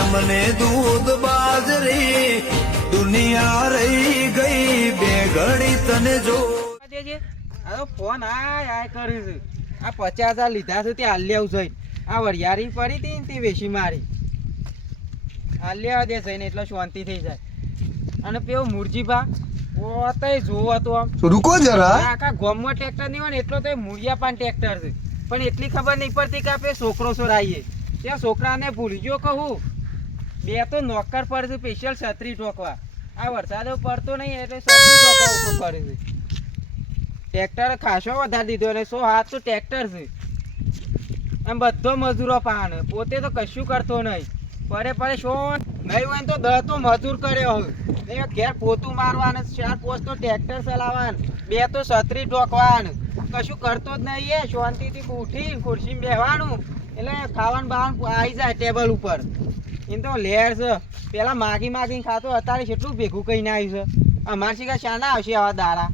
અમને દૂધ બાજરી દુનિયા રહી ગઈ બે ઘડી તને જો ફોન આ કર્યું છે આ 50,000 લીધા છે તે હાલ્યા જઈને આ વરિયાળી પડી હતી ને તે વેચી મારી હાલ્યા દે જઈને એટલે શાંતિ થઈ જાય અને પેલું મુરજીભા ઓતય જોવો તો આમ રૂકો જરા આખા ગામમાં ટ્રેક્ટર નહીં હોય ને એટલો તો મુરિયા પાન ટ્રેક્ટર છે પણ એટલી ખબર નહીં પડતી કે આપણે છોકરો છોરાઈએ ત્યાં છોકરાને ભૂલી ગયો કહું બે તો નોકર પર છે સ્પેશિયલ છત્રી ઠોકવા આ વરસાદ પડતો નહીં એટલે છત્રી ઠોકવા ઉપર પડે છે ટ્રેક્ટર ખાસો વધારી દીધો અને 100 હાથ તો ટ્રેક્ટર છે એમ બધો મજૂરો પાન પોતે તો કશું કરતો નહીં પરે શું નહીં હોય તો 10 તો મજૂર કર્યો હોય ઘેર પોતું મારવાનું 4-5 તો ટ્રેક્ટર ચલાવવાનું 2 તો છત્રી ઠોકવાનું કશું કરતો જ નહીં એ શાંતિથી ઉઠી ખુરશીમાં બેસવાનું એટલે ખાવાનું બાવાનું આવી જાય ટેબલ ઉપર એમ તો લેર છે પેલા માગીને ખાતો અત્યારે કેટલું ભેગું કહીને આવ્યું છે અમારે શીખા શાના આવશે આવા દાડા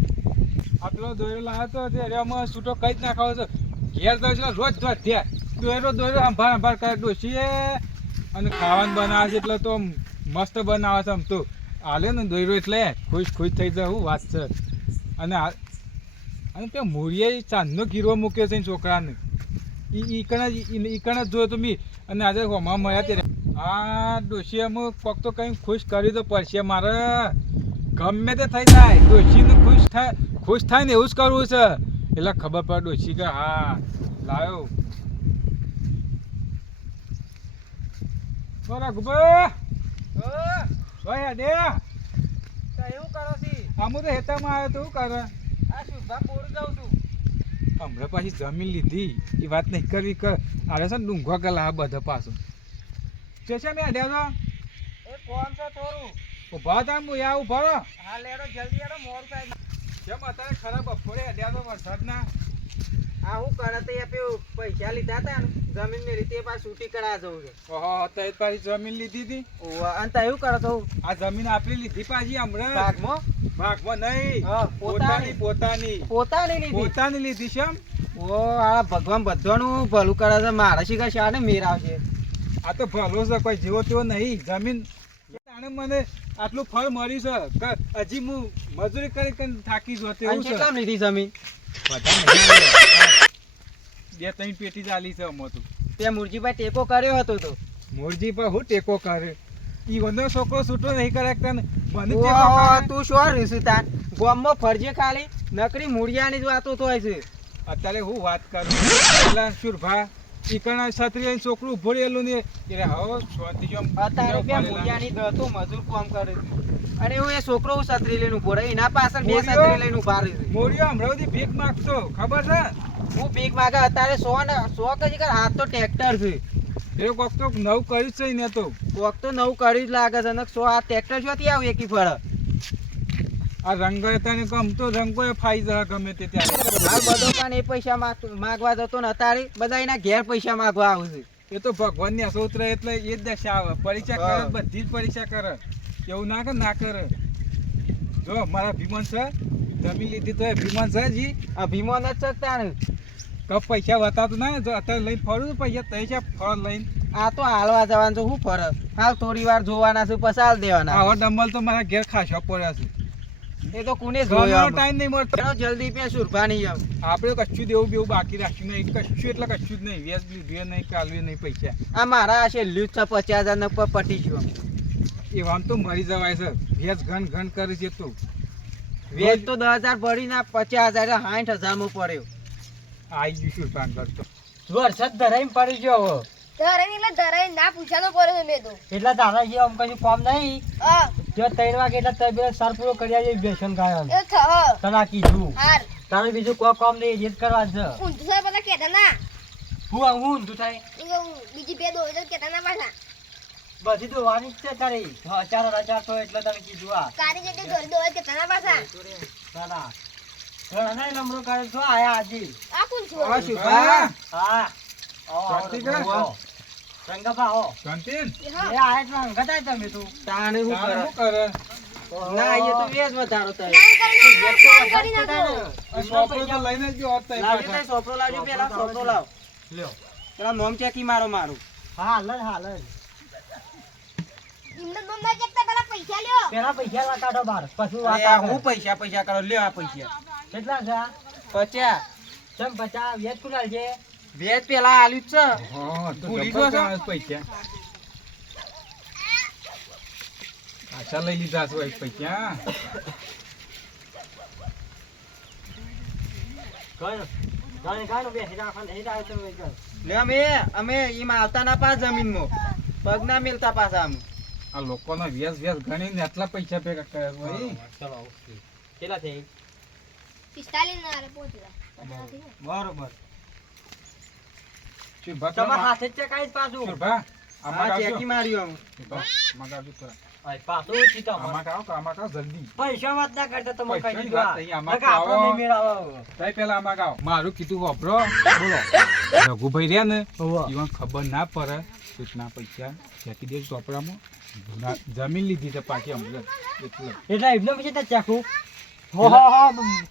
આટલો દોયરો લાવ્યો તો રેવામાં છૂટો કઈ જ નાખાવો છે ઘેર તો એટલે રોજ ધ્યાન દોયરો અંભાર કરે ડોશીએ અને ખાવાનું બનાવે છે એટલે તો મસ્ત બનાવે છે આમ તો હાલે ને દોયરો એટલે ખુશ થઈ જાય હું વાત છે અને ત્યાં મૂળિયે ચાંદનો ગીરવો મૂક્યો છે છોકરાને ઈ કણ જ જોયો તો મી અને આજે હોમાં મળ્યા ત્યારે આ ડોશી અમુક કોક તો કંઈ ખુશ કરી તો પડશે મારે ગમે તે થઈ જાય ડોશીને ખુશ થાય ને એવું જ કરવું છે એટલે ખબર પડે ડોશી કે હા લાવ્યો બરાબર એવું કરો છી આમું તો હેતામાં આવ્યો તો શું કરે આ શુભા બોરું જાઉં છું હમણાં પાછી જમીન લીધી એ વાત નહીં કરવી કર આવે છે ને ડુંગવા ગલા બધા પાછું છે મેં અડ્યા એ કોણ છે થોડું ઉભા હતા હું યા ઉભા રહો હા લેડો જલ્દી એડો મોડું થાય કેમ અત્યારે ખરાબ બપોરે અડ્યા તો વરસાદના આ હું કરે તો એ પેલું પૈસા લીધા હતા ને જમીન ની રીતે પાછું છૂટી કરા જવું છે ઓહો તો પાછી જમીન લીધી હતી અને તો એવું કરો તો આ જમીન આપણી લીધી પાછી હમણાં ભાગમાં નહીં પોતાની લીધી છે ઓ આ ભગવાન બધાનું ભલું કરે છે મારા શીખા શાને મેર આવશે આ તો ભલો છે કોઈ જેવો તેવો નહીં જમીન મને આટલું ફળ મળ્યું છે હજી હું મજૂરી કરી થાકી જો તેવું છે કેટલા લીધી જમીન 2-3 પેટી ચાલી છે અમો તો તે મુરજીભાઈ ટેકો કર્યો હતો તો મુરજીભાઈ હું ટેકો કરે ઈ વનો છોકરો છૂટો નહીં કરે મને તું શું રીસું તાન ગામમાં ફરજે ખાલી નકરી મુળિયાની જ વાતો થાય છે અત્યારે હું વાત કરું પેલા સુરભા ઈકણા છત્રી છોકરું ઉભો રહેલું ને એટલે હવે શાંતિ જો અત્યારે બે મુળિયાની દતો મજૂર કામ કરે છે અને હું એ છોકરો છત્રી લઈને ઉભો રહે એના પાછળ બે છત્રી લઈને ઉભા રહે છે મોરિયો હમણાં સુધી ભીખ માંગતો ખબર છે હું ભીખ માંગે અત્યારે 100 કજી કર હાથ તો ટ્રેક્ટર છે એ કોક તો નવું કર્યું છે ને તો કોક તો નવું કર્યું જ લાગે છે અને 100 આ ટ્રેક્ટર જોતી આવ એકી ફળ આ રંગો તને ગમ તો રંગો ફાઈ જાય ગમે તે ત્યારે આ બધો પણ એ પૈસા માંગવા જતો ને અત્યારે બધા એના ઘેર પૈસા માંગવા આવે છે એ તો ભગવાનની અસોત્ર એટલે એ જ દશા આવે પરીક્ષા કરે બધી જ પરીક્ષા કરે એવું ના કરે જો મારા ભીમન છે જમીન લીધી તો ભીમન છે જી અભિમાન જ શકતા ને કપ પૈસા બતાવતું ના જો અત્યારે લઈને ફરું પૈસા પૈસા ફળ લઈને આ તો હાલવા જવાનું તો શું ફરક હાલ થોડી વાર જોવાના છે પછી હાલ દેવાના આવો ડમ્બલ તો મારા ઘેર ખાસા પડ્યા છે એ તો કોને જોયો ટાઈમ નહીં મળતો જલ્દી પે સુરભા નહીં આવ આપણે કશું દેવું બેવું બાકી રાખ્યું નહીં કશું એટલે કશું જ નહીં વ્યાજ લીધું નહીં કાલવી નહીં પૈસા આ મારા આ છેલ્લું જ 50,000 ને પટી ગયો એ આમ તો મરી જવાય છે વ્યાજ ઘન કરે છે તું વેજ તો 10,000 ભરી ના 50,000 60,000 માં પડ્યો આઈ ગયું શું કામ કરતો વરસાદ ધરાઈને પડી ગયો ધરાઈ ના પૂછાનો પડે મેં તો એટલે તારા જે આમ કશું કામ નહીં જો 3 વાગે એટલે તબે સર પૂરો કર્યા જે બેસન ગાયન એ થ તના કીધું હાર તારે બીજું કોઈ કામ નહીં જે કરવા છે ઊંધું સર બધા કેતા ના હું તું થાય બીજી બે દોડો કેતા ના પાછા બધી તો વાની જ છે તારી 4,000 તો એટલે તને કીધું આ કારી જેટલી દોડો કેતા ના પાછા દાદા ઘણા નંબરો કરે તો આયા આજી આ કોણ છું આ શુભા હા શાંતિ કર રંગપા હો શાંતિ એ આય તો હંગતા તમે તું તાણે હું કરે ના એ તો વેજ વધારો થાય કરી નાખો સોપરો તો લઈને જ ગયો હતા લાવજો તે સોપરો લાવજો પેલા સોપરો લાવ લ્યો પેલા નોમ ચેકી મારો મારું હાલ એમને દોમ ના ચેકતા પેલા પૈસા લ્યો. પેલા પૈસા લા કાઢો બાર પછી વાત અરે આ આવે. હું પૈસા કરો લ્યો આ પૈસા કેટલા છે આ? 50 ચમ 50 વ્યાજ કુલાલ છે? વેચ પેલા આલ્યું જ છે હા તો ભૂલી જબર ગયો છો? કાં પૈસા પાછા લઈ લીધા છો એક પૈસા ગાણું બેસી રાખો ને, નહીં રાખો તમે કર. લ્યો અમે એમાં આવતા ના પાસ જમીનમાં પગ ના મેલતા પાછા અમે આ લોકોનો વ્યાજ ગણીને આટલા પૈસા ભેગા કર્યા હોય. ચલો ઓકે. કેટલા થઈ? 45 ના આલે પહોંચી જા. બરોબર. શુભા તમારા હાથે જ ચકાઈ પાછું. શુભા આમાં આ આવજો. ચેકી માર્યું અમે શુભા, આમાં આવજો થોડા. આય પાછું ચીતા આમાં આવો જલ્દી. પૈસા વાત ના કરતા તમે કઈ પૈસાની દીધું વાત આ. નહીં, આમાં નકર આપણો આવો. નહીં મેળ આવે. તઈ પેલા આમાં ગાઓ. મારું કીધું વાપરો બોલો રઘુભાઈ રહ્યા ને હોવે. ઈવન ખબર ના પડે કેટલા પૈસા ફેંકી દે ચોપડામાં જમીન લીધી છે પાછી અમને એટલે એટલે એમને પછી ત્યાં ચાખું. હો,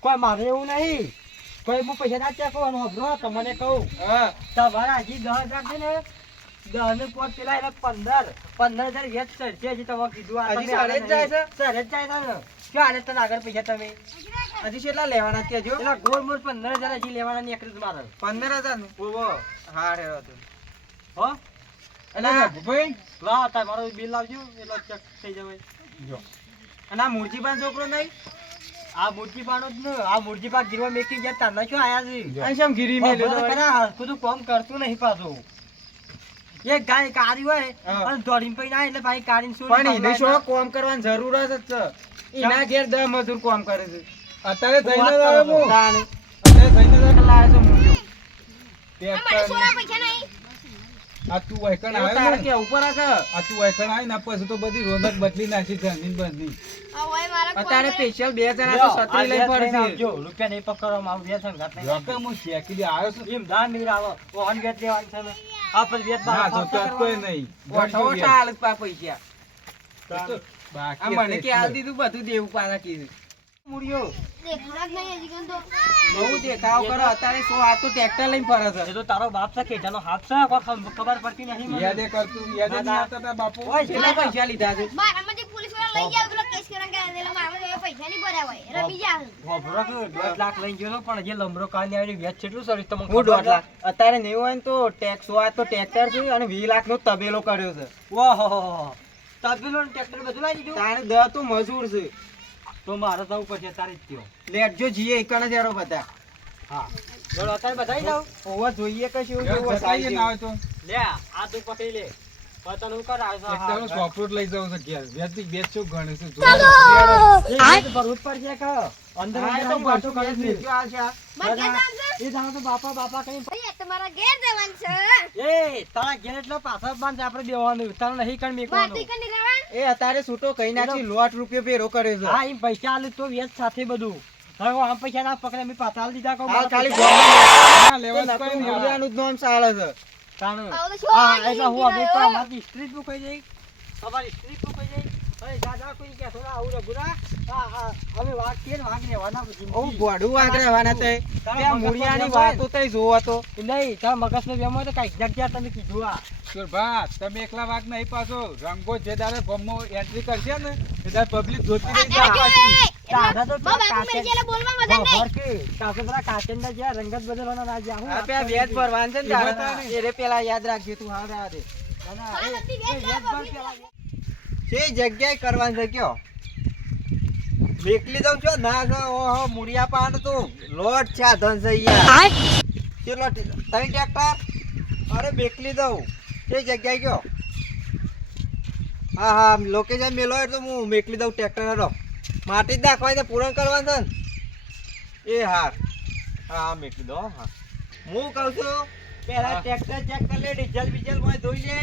કોઈ મારે એવું નહીં. કોઈ હું પૈસા ના ચાખું હબરો તમને કહું. હા તમારા હજી 10,000 છે ને 10 ને પોત પેલા એટલે 15,000 વેચ ચડશે હજી તમે કીધું આ હજી તમે સાડે જ જાય છે? સાડે જ જાય છે ને. શું હાલે તને આગળ પૈસા તમે? હજી કેટલા લેવાના કેજો પેલા ગોળ મોળ 15,000 હજી લેવાના નીકળે છે મારે. 15,000 નું ઓહો. હા હેરો તો હો? એટલે રઘુભાઈ લાવ તાર મારું બિલ લાવજો એટલે ચેક થઈ જવાય. જો અને આ મૂર્તિબાન છોકરો નહીં આ મૂર્તિ પાડો જ ને આ મૂર્તિ પાક ગીરવા મેકી ગયા તારના શું આયા છે? આ શેમ ગીરી મેલ્યો તો વળી? બધું કામ કરતું નહીં પાછું. એક ગાય કાઢી હોય હા. અને દોડીને પૈ ના એટલે ભાઈ કાઢીને શું પણ એને શું કોમ કરવાની જરૂર જ છે એના ઘેર 10 મજૂર કોમ કરે છે અત્યારે જઈને વાત જ આવ્યો કરો. હું. તાણે. અત્યારે જઈને જ આવ્યો. લાવે છે મૂર્તિઓ. તે આ મને અત્યારે સોના પૈસા નહીં. આ તું વાયકણ એવું આવ્યો તારે ને કે ઉપર હશે આ તું વાયકણ આવી ને પછી તો બધી રોનક બદલી નાખી છે જમીન બદલી આ હોય મારા અત્યારે કોઈ સ્પેશિયલ 2 જણા તો છત્રી લઈને ફરશે રૂપિયા નહીં પકડવામાં આવું વેત સંગાત નહીં. જોકે હું શેકી દે આવ્યો છું એમ દાન નહીં આવે ઓહન વેત લેવાનું છે ને આ પછી વેત ના બાર જોકે કોઈ નહીં ઓઠો ઓઠા હાલત પા પૈસા આ બાકી મને કે આ દીધું બધું દેવું પાછા કીધું મૂળિયો દેખાડા જ નહીં હજી કેમ તો. બહુ દેખાવ કરો અત્યારે શું આ તો ટ્રેક્ટર લઈને ફરે છે એ તો તારો બાપ છે ખેટાનો હાથ છે કોઈ ખબર પડતી નહીં મને. યાદે કરતું યાદે નહીં આવતા તા બાપુ ઓય, કેટલા પૈસા લીધા છે મારામાં જે પોલીસ વાળા લઈ ગયા પેલો કેસ કરવા ગયા એટલે મારામાં તો પૈસા નહીં ભર્યા હોય રમી જા. વાપરો કે 1.5 લાખ લઈને ગયો તો, પણ જે લંબરો કાઢી આવી વેચ કેટલું સર તમને હું ખબર 1.5 લાખ અત્યારે નહીં હોય ને તો ટેક્સ આ તો ટ્રેક્ટર છે અને 20 લાખ નો તબેલો કર્યો છે ઓહો તબેલો ને ટ્રેક્ટર બધું લાવી દીધું. તારે 10 તો મજૂર છે તો મારે જવું પડશે તારે જ થયો. લેટજો જીએ એકણ જ હેરો બધા હા બોલો અત્યારે બધાઈ જાવ. ઓવર જોઈએ કે શું યાર, જોવું જતાઈએ ના આવે તો લે આ તું પકડી લે પતન હું કરાવ એક તારો સોફ્ટવેર લઈ જાવ છે ઘેર વ્યાજથી બેચ શું ગણે છે ભરવું જ પડશે કે અંદર હા, એ તો અંદર વાતો કરે છે. જો આ છે આ. મારે ક્યાં કામ છે? એ જાણો તો બાપા કઈ ભાઈ, આ તમારા ઘેર જવાનું છે. એ તારા ઘેર એટલે પાછા બાંધ આપણે બેવાનું તારે નહીં કણ મેકવાનું. માટી કની રહેવાનું? એ અત્યારે છૂટો કઈ નાખી લોટ રૂપિયો ભેરો કર્યો છે હા એમ પૈસા આલે તો વ્યાજ સાથે બધું. હવે હું આમ પૈસા ના પકડે મેં પાછા આલી દીધા કહું હાલ ખાલી મારા ના, લેવા જ કોઈ નહીં. મૂલ્યાનું જ નામ ચાલે છે તાનું. આવું તો શું હા આવી એટલે હું અમે ગયું? અમારી સ્ટ્રીટ મૂકાઈ જઈ અમારી સ્ટ્રીટ મૂકાઈ જઈ અરે દાદા કોઈ કે થોડા આવું રઘુરા હા અમે વાઘ કે વાઘ લેવાના ઓ ભોડું વાગ રહેવાના તે ત્યાં મૂળિયાની વાતો તઈ જોવો તો નહીં તારા મગજનો વેમ હોય તો કાંઈક જગ્યા તમે કીધું આ સુરભા, તમે એકલા વાગ નહીં પાછો રંગો જે દાડે ગોમમાં એન્ટ્રી કરશે ને એ દાડે પબ્લિક જોતી રહી આ જાય જો એ, દાદા તો બહુ બાપુ મેં જેલા બોલવા મજા નહીં. ખબર કે કાસે પેલા કાચંડા જ્યાં રંગત બદલવાના ના જ્યાં હું આ વાત પેલા કરી વ્યાજ હતી. ભરવાનું છે ને એ તારે. બતા નહીં. એ રે પેલા યાદ રાખજે તું હા દે ના, ના, હા, એ- નથી એ વ્યાજ વ્યાજ ભરવા ભર પેલા. છે જગ્યાએ કરવાનું છે કયો મેકલી દઉં છો ના છો ઓહો મૂળિયા પાન તો લોટ છે આ ધન છે યાર ચલો ત્રણ ટ્રેક્ટર અરે મેકલી દઉં તે જગ્યાએ કયો હા હા લોકેશન મેલો એટલે હું મેકલી દઉં ટ્રેક્ટર હેરો માટી જ નાખવાની છે પૂરણ કરવાનું છે ને એ હા હા મેકલી દો હા હું કહું છું પેલા ટ્રેક્ટર ચેક કરી લે ડીઝલ બીઝલ માં ધોઈ લે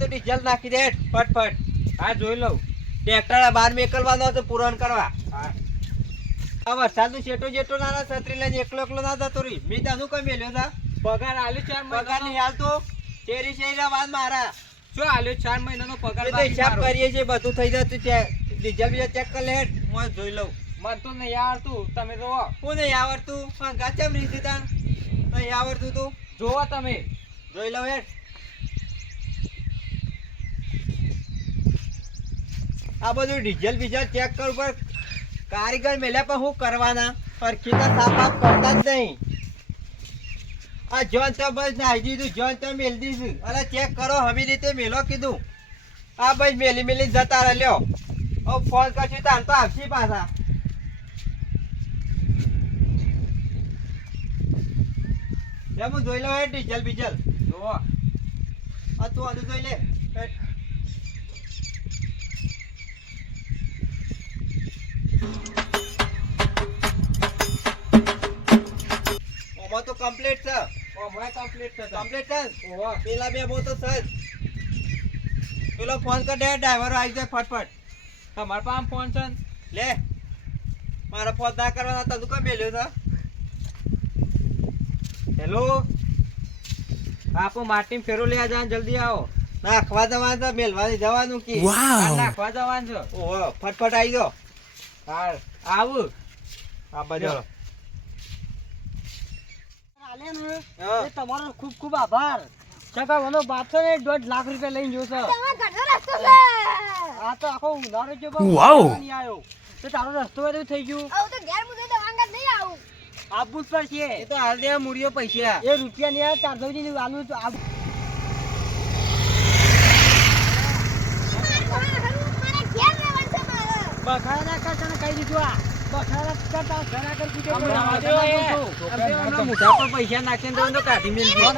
તો ડીઝલ નાખી દે ફટફટ હા જોઈ લઉં ટ્રેક્ટર બહાર મેકલવાનો હતો પૂરણ કરવા આ વરસાદનું શેટો જેટલો નાના છત્રી લઈને એકલો એકલો ના જતો રહી મેં તને કઈ મેલ્યો હતા પગાર આલ્યો 4 પગાર નહીં હાલતો શેરી શેરી વાત મારા શું આલ્યો 4 મહિનાનો પગાર એ તો બાકી હિસાબ મારો. કરીએ છીએ બધું થઈ જતું ત્યાં ડીઝલ બીજલ ચેક કરી લે હું જોઈ લઉં મને તો નહીં આવડતું તમે જોવો હું નહીં આવડતું પણ ગાચમ રીતી તાન નહીં આવડતું તું જોવો તમે જોઈ લઉં હેડ આ બધું ડીઝલ બીઝલ ચેક કરું પર કારીગર મેલ્યા પણ શું કરવાના પરખીતા સાફ સાફ કરતા જ નહીં. આ જોન તો બસ નાઈ દીધું, જોન તો મેલ દીધું. અરે ચેક કરો હમી રીતે મેલો કીધું. આ બસ મેલી મેલી જતા રહે લ્યો. હવે ફોન કરશું તાન તો આવશે પાછા. એમ જોઈ લો હે ડીઝલ બીઝલ. જુઓ આ તું આનું જોઈ લે. ઓમાં તો કમ્પ્લીટ છે. હમણાં કમ્પ્લીટ થતા કમ્પ્લીટ છે. ઓહો પેલા બે બહુ તો છે જ. પેલો ફોન કર દે, ડ્રાઈવર આવી જાય ફટફટ. તમારા પાસે ફોન છે ને? લે મારા ફોન ના કરવાના તને કઈ મેલ્યો છે? હેલો, આપો માટી ફેરો લઈ જાવ જલ્દી આવો. નાખવા જવાનું છે, મેલવાની જવાનું કે આ નાખવા જવાનું છે. ઓહો ફટફટ આવી જાઓ. હાલ આવું. આ બાજુ આલે ને હા. એ તમારો ખૂબ ખૂબ આભાર. ચકા મને બાપ છે ને 1.5 લાખ રૂપિયા લઈને જોશે. તમારો ઘરનો રસ્તો છે આ તો આખો ઉનાળો છે પણ નહીં આવ્યો. તો તારો રસ્તો બધું થઈ ગયું. આવું તો ઘેર મુદે દવાંગા નહીં આવું આપવું જ પડશે. એ તો હાલ દે મૂળિયો પૈસા. એ રૂપિયા નહીં આવે 4,000 ની આલુ તો આપ. મારે ઘેર રહેવાનું છે મારે બખાડા ના કરતા ને કહી દીધું. આ બખાડા કરતા ઘણા કરી દીધું. હમણાં પણ હમણાં મોઢા પર પૈસા નાખીને તો કાઢી મેલજો.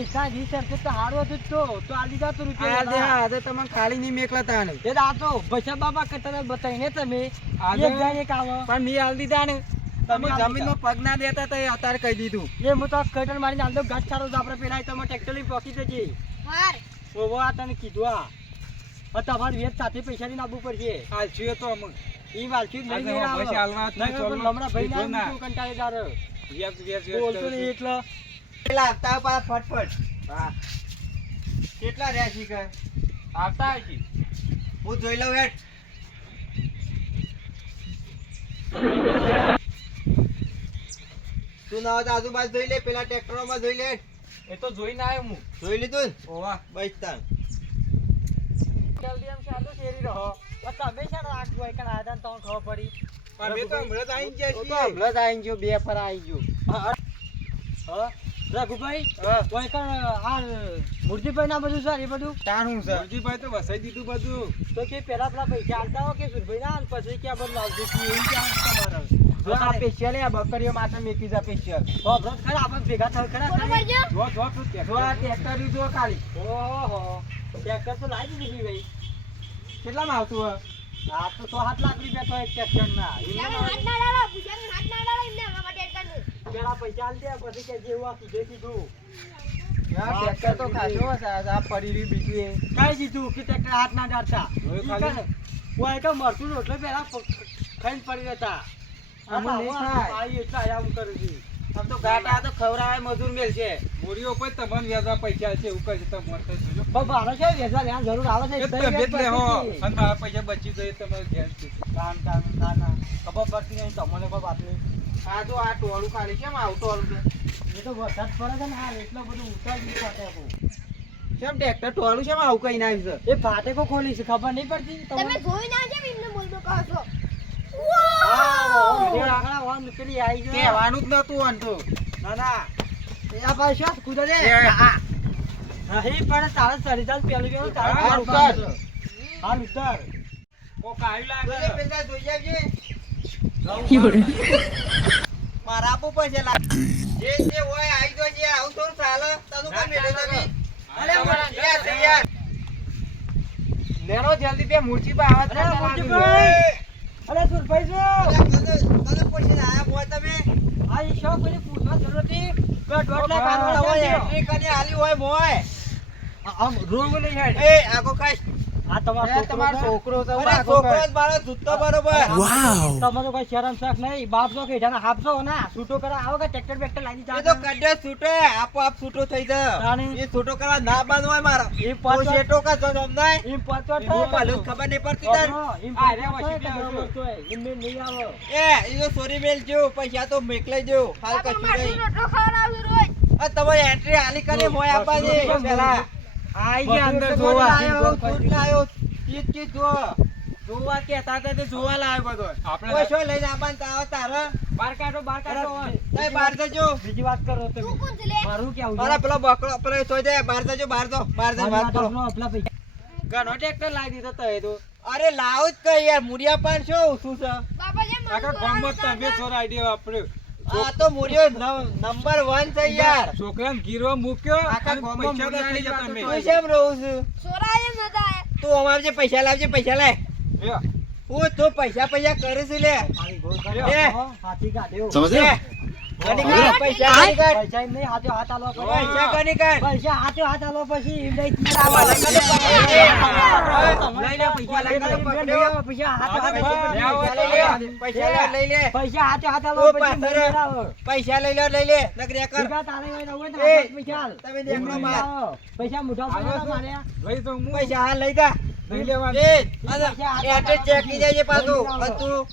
એ સાજી સર તો હારું હતું તો આલી દીધા તો હાલ દે રૂપિયા. હા તો તમને ખાલી નહીં મેકલા તાને. એ તો આ તો ભૈસા બાબા કરતા બતાવીને તમે આજે- એક જાય એક આવો. પણ મેં હાલ દીધા ને તમે જમીનમાં પગ ના દેતા તો એ અત્યારે કહી દીધું. એ હું તો કટર મારીને આલતો ગાંઠ સારો તો આપણે પેલા તમે ટ્રેક્ટર લઈને પોકી દેજે. હાર ઓવો આ તને કીધું આ તમારે વેચ સાથે પૈસા ની આપવું પડશે. હાલ છું એ તો અમુક. ઈ વાલચી જ નહીં આજે પૈસા હાલવા જ નહીં, ચોલમાં હમણાં ભાઈ કીધું ના. ના કંટાળેદાર વ્યાજ વ્યાજ બોલતો નહીં વ્યાજ એટલે પેલા આપતા પાછા ફટફટ. હા કેટલા રહ્યા છે કે આવતા હશે. હું જોઈ લઉં હેઠ. તું ના હોય તો આજુબાજુ જોઈ લે, પેલા ટ્રેક્ટરોમાં જોઈ લે. એ તો જોઈને આવ્યો હું. જોઈ લીધું ને? ઓવા બસ તાન. જલ્દી એમ સાદો શેરી રહો. બસ તમે છે ને આખ હોય કે આદન તો ખબર પડી. અમે તો હમણાં જ આવીને ગયા તો છીએ. હમણાં જ આવીને જો બે પર આવી ગયો. હા રઘુભાઈ કોઈ કણ આ મૂર્તિભાઈ ના બધું સર એ બધું તાણું છે. ગુરજીભાઈ તો વસાઈ દીધું બધું. તો કે પેલા પેલા પૈસા આલતા હો કે સુરભાઈ ના આલ પછી ક્યાં બધું લાવજો કે એવું ક્યાં તમારે જો આ સ્પેશિયલ આ બકરીઓ માટે મેકી છે સ્પેશિયલ. વ્રત ખરા આપણે ભેગા થવા ખરા ફોટો ખાલી? પડજો જો જો તું જો આ ટ્રેક્ટર જો ખાલી ઓહો ટ્રેક્ટર તો લાવી દીધી ભાઈ. કેટલામાં આવતું હોય? આ તો 7 લાખ રૂપિયા તો એક ટ્રેક્ટર ના પૂજાનો હાથ ના ડાળો પૂજાનો હાથ ના ડાળો એમને અમારા માટે એટલા જ પેલા પૈસા આલ દે પછી કે જેવું આ કીધે કીધું આ ટ્રેક્ટર તો ખાસો હશે. આ પડી રહ્યું બીજું એ. કઈ દીધું કે ટ્રેક્ટર હાથ ના ડાળતા હવે ખાલી- કોઈ કે મરતું રોટલો પેલા ખાઈને પડી રહેતા. આમાં નહીં થાય. આવી એટલા આમ કરું છું. આમ તો ગાટા તો ખવડાવે મજૂર મેલ છે. મોરીઓ પર તમને વ્યાજવા પૈસા છે એવું કહે છે તમે મળતા જોજો. પણ મારે છે વેચવા લેવા જરૂર આવે છે એ તબિયત લેહો અને મારા પૈસા બચી જાય તમારે ધ્યાન છે. કામ કામ ના ના ખબર પડતી નહીં તમને કોઈ વાત નહીં. આ જો આ ટોળું ખાલી કેમ આવું ટોળું છે? એ તો વરસાદ પડે છે ને હાલ એટલો બધું ઉતારી ફાટેકો. કેમ ટ્રેક્ટર ટોળું કેમ આવું કઈ નાખ્યું છે? એ ફાટેકો ખોલી છે ખબર નહીં પડતી તમે તમને? જોઈ ના કેમ એમને બોલતો કહો છો હા, વિડીયો આગળ આવા નીકળી આવી ગયો. કહેવાનું જ નતું આનતું. ના ના એ આ પાસે શું કૂદે છે? નહીં પણ તારે સરિતાલ પેલું પેલું તારે હા, હાથ ઉતાર. બાંધો. હાલ ઉતાર. કોક આવ્યું લાગે. જોઈ લે, પેલા જોઈ આવજે. મારે આપવું પડશે લા. જે જે હોય આવી જો જે આવું થોડું ચાલે તને કોઈ મેળે તમે. અરે યાર છે યાર. લેનો જલ્દી બે મૂર્તિ પર આવાજ અરે ના મૂર્તિભાઈ! અરે સુરભાઈ છો તને પછી આયા હોય તમે. આ ઈ શો કોઈને પૂછવા જરૂર હતી કે 1.5 લાખ આનો આલવા હોય દ્યો. એન્ટ્રી કરીને આલી હોય મોય. આમ રોવું નહીં હેડ. એ આગો ખાઈ. આ તમારો તમારો છોકરો છે અરે છોકરો જ મારો જૂતો બરોબર. તમારો કોઈ શરમ શાક નહીં બાપ છો કે જાના હાફસો ના છૂટો કરા આવો કે ટ્રેક્ટર બેક્ટર લાગી એ તો જાય કડે છૂટે આપોઆપ છૂટો થઈ જાય. તાણી. એ છૂટો કરવા ના બાંધ હોય મારો. એ તો પાછો શેઠો કા જો સમજાય. એમ પાછો હું ભલું ખબર નહીં પડતી તાર. એ ઈનો સોરી મેલ જો પૈસા તો મેકલાઈ જો હાલ આ તો કશું મારી નહીં. રોટલો ખવડાવું રોજ આ તમે એન્ટ્રી આલી કરી મોય આપવાની પેલા આઈ ગયા અંદર બધું જોવા. આયો, સૂટ લાયો, ચીજ ચીજ જો. જોવા કહેતા હતા તે જોવા લાવ્યો બધો આપણે કોઈ શું લઈને આવવાનું તાવ તારે બાર કાઢો તઈ બહાર જજો બીજી વાત કરો તમે તું કોણ છે લે? મારું કેવું અરે પેલો બકરો પેલો સોઈ દે બહાર જજો બહાર તો બહાર જઈને વાત કરો આપલા પૈસા ઘણો ટ્રેક્ટર લાવી દીધો તો એ તો અરે લાવ જ કઈ યાર મુરિયા પાન શું શું છે બાપા જે આખા ગામમાં તમે થોડો આઈડિયા વાપર્યો આ તો મુરિયો નંબર 1 છે યાર છોકરાને ગીરવા મૂક્યો આખા અને ગામમાં પૈસા મુરિયાની નથી વાતો તમે તું કેમ રહું છું સોરાય એમ નતા આયા. તું અમારે પૈસા લાવજે પૈસા લાય લ્યો. હું તું પૈસા પૈસા કરે છે લે ખાલી ગોળ એ. કર્યો હાથી કાઢ્યો લે. ગણી કાઢ, પૈસા ગણી કાઢ. પૈસા એમ નહીં હાથે હાથ આલો પછી પૈસા ગણી કાઢ. પૈસા હાથે હાથ આલો પછી એમ નહીં આ વાલા કાઢે લઈ લે પૈસા લઈ લે પૈસા હાથે હાથ પૈસા લઈ લે પૈસા હાથે હાથ આલો ઓ પછી પાછળ. મને લાવો. પૈસા લઈ લે નકરી કર ભેગા તારે હોય ને હોય ને એ, હાથ પૈસા હાલ. તમે દેખલો માર પૈસા મુઠા પૈસા માર્યા લઈ તો હું પૈસા હાલ લઈ જા લઈ લેવાનું. એ અને એડ્રેસ ચેક કરી દેજે પાછું અને તું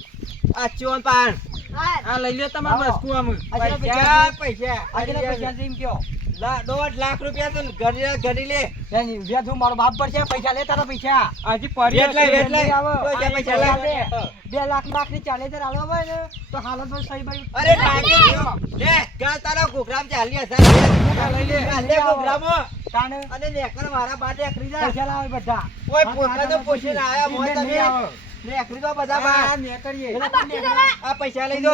આ ચોન પાન હા. આ લઈ લે તમારા બસકુ આમ પૈસા પૈસા આગળ પૈસા એમ કયો 1.5 લાખ રૂપિયા તું ઘડી લે એની વ્યાજ હું મારો બાપ પર છે પૈસા લે તારા પૈસા આજે પડી વેટ લાય, વેટ લાય. નહીં આવે. પૈસા, પૈસા લાય. 2 લાખ ની 40,000 આલવા હોય ને તો હાલત માં સહી ભાઈ અરે લાગે ગયો. લે ગાલ તારા ઘોઘરામ 40,000 લઈ લે ગાલ લે ઘોઘરામો તાને અને નેકર મારા બાટે આખરી જા પૈસા લાવે બધા ઓય પોતા તો પોષીને આયા મોય એમને તમે નહીં આવે. નેકરી તો બધા આ બા ને કરીએ આ બાકી જરા. આ પૈસા લઈ દો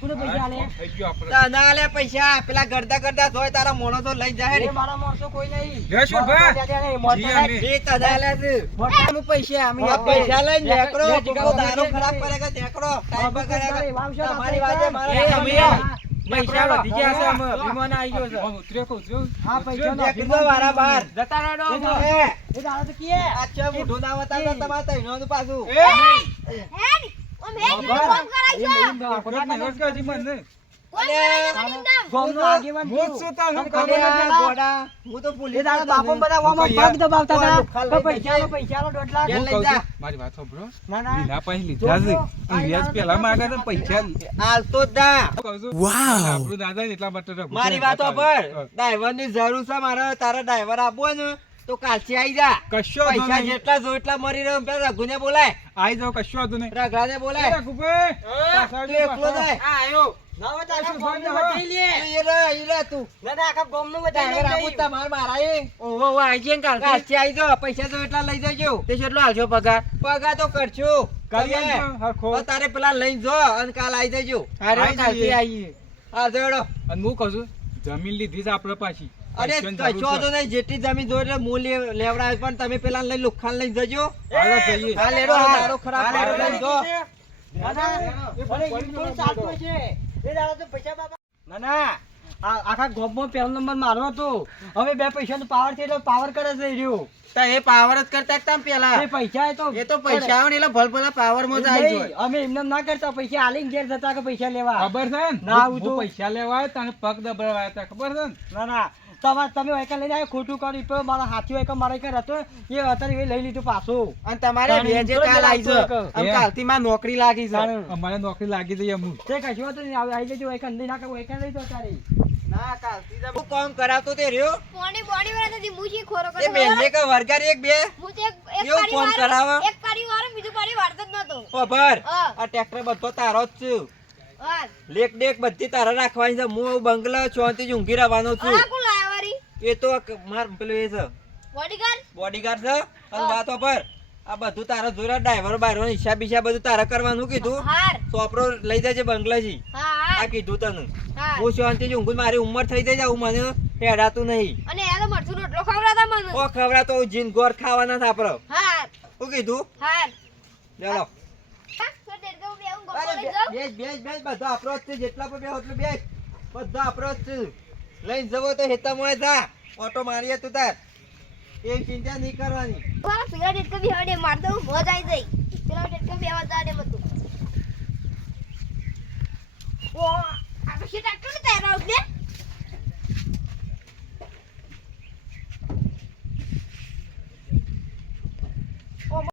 કોને પૈસા લે થઈ ગયો આપણે. ના લે પૈસા પેલા ગરદા જોય તારા મોણો તો લઈ જાય એ ને મારા માણસો કોઈ નહીં લે શું ભા? જી અમે. એ તદા લે છે અમે પૈસા અમે આ પૈસા લઈને લે, નેકરો લે, કોકો લે, દારૂ લે, ખરાબ લે. કરે કે નેકરો ટાઈમ પર કરે કે તમારી વાવશો વાજે એ મારા અમે પૈસા વધી ગયા છે અમે વિમાન આવી ગયો છે હું ઉતર્યો કહું છું. હા, પૈસા નો નેકરી તો મારા બહાર જતા રહેડો અમે. એ એ દાડા તો કીએ આ ચે મુઢું ના વતા તમારે તઈનો પાછું એ! હેડ. ઓમ હેડ ને ફોન કરાય છે. કોક ને હેડ કરજી મને. ફોન કરાય છે નિમદામ. ગામનો આગેવાન હું જ છું તાર, હું તને અરે ખબર આ નથી ગોડા હું તો એ પોલીસ દાડા બાપો બધા વામો હું કહી પગ દબાવતા યાર. હતા તો તો પૈસા નો 2 લાખ યાર. હું લઈ કહું જા. છું, મારી વાત સાંભળો. ના ના લીધા પછી લીધા છે. અને વ્યાજ પહેલા માંગે તો પૈસા હાલ તો દા કહું છું. આપણું દાદા ને એટલા માટે રઘુ મારી ભાઈ વાતો બતાવે. પર ડ્રાઈવર ની જરૂર છે મારે તારા ડ્રાઈવર આપવો હોય ને તો કાલથી આવી જા કશો વાંધો પૈસા નહીં. જેટલા જો એટલા મરી રહ્યો પેલા રઘુને બોલાય આઈ જાઓ, કશો વાંધો નહીં. રઘાને એ બોલાય રઘુભાઈ, પાછા તું એકલો આવજો, જાય આ આયો ના હોય તો આખા શું ગામનો ભાઈ, બતાઈ લે ઈ રે તું ના ના આખા ગામનો બતાઈ ડ્રાઈવર આપું લે તમારે મારા એ ઓહો ઓહો આવી જાય ને કાલથી કાલથી આવી જાઓ પૈસા જો એટલા લઈ જજો તે કેટલો હાલશો પગાર પગા તો કરશું કરી તમે આપજો, હરખો. હવે તારે પેલા લઈને જો અને કાલ આવી જજો અરે આવી કાલથી જઈએ. આવીએ હા જોડો અને હું કહું છું, જમીન લીધી છે આપણે પાછી. અરે પૈસાની કશો જરૂર વાંધો છે. નહીં જેટલી જમીન જોઈ એટલે હું લેવડાવે પણ તમે પેલા લઈને લુખાન લઈને જજો હાલો જઈએ. હા, લેડો, હા. તારો ખરાબ હા, પાડો લેડો, લઈને જો ના ના અરે ઈ થોડું ચાલતું છે એ દાડા તો પૈસા બાપા ના ના આખા ગામમાં પહેલો નંબર મારો હતો હવે 2 પૈસાનો પાવર છે એટલે પાવર કરે છે ઈ રહ્યો તો એ પાવર જ કરતા હતા ને પેલા એ પૈસા એ તો પૈસા આવે ને એટલે ભલભલા પાવર માં જ આવી નહીં, જાય અમે એમને ના કરતા પૈસા આલીને ઘેર જતા કે પૈસા લેવા ખબર છે ને? ના, આવું હું તો- પૈસા લેવા આવ્યો તને પગ દબાવવા આવ્યા હતા, ખબર છે ને? ના ના તમે વાયકા લઈને આવ્યા ખોટું કર્યું પણ મારા હાથી વાયકા મારા ઘર હતો એ અત્યારે એ લઈ લીધું પાછું અને તમારે તાણે વેજે ઇન્ટરેસ્ટ કાલ આવી લાગતો છે એક. અને કાલથી માં નોકરી લાગી છે તાણે. અમારે નોકરી લાગી જઈએ અમુક. તે કશું હતું નહીં આવી જજો વાયકા લઈ નાખે વાયકા લઈ દો તારી ના કાલથી જ હું કામ કરાવતો તે રહ્યો પોણી બોડી વાળા નથી મુજી ખોરો એ મેલે કે વરગાર એક બે હું તો એક એવું પાડી ફોન કરાવે? એક પાડી વાળો બીજું પાડી વાળતો જ નતો ખબર હા. આ ટ્રેક્ટર બધો તારો જ છું હા લેક ડેક બધી તારા રાખવાની છે હું બંગલા ચોથી જ ઊંઘી રહેવાનો છું આ કોણ લાયા વારી એ તો માર પેલું એ છે બોડીગાર્ડ બોડીગાર્ડ છે અને હા. વાતો પર આ બધું તારા જોરા ડ્રાઈવર બાયરો હિસાબ બિસાબ બધું તારા કરવાનું કીધું હાર સોપરો લઈ જજે બંગલાજી હા આ હાર કીધું તને હાર હું શાંતિથી ઊંઘું મારી ઉંમર થઈ જાય હું મને હેડાતું નહીં અને એ તો મરચું રોટલો ખવડાવતા મને ઓ ખવડા તો જીન ગોર ખાવાના છે આપડે હાર શું કીધું હાર ચાલો હા, તો તે તો બે હું અરે ગપ્પો લઈ જાઉં. બેજ બધો આપણો જ છે જેટલા પણ બે એટલું બેજ બધો આપણો જ છે લઈને જવો તો હેતામાં જા ઓટો મારીએ તું તાર એ ચિંતા નહીં કરવાની મારા પીળા ડેટકા બી હડે માર દઉં મોજ આવી જાય પેલા ડેટકા બી આવા જાડે મતું ઓ આ તો શી ટ્રેક્ટર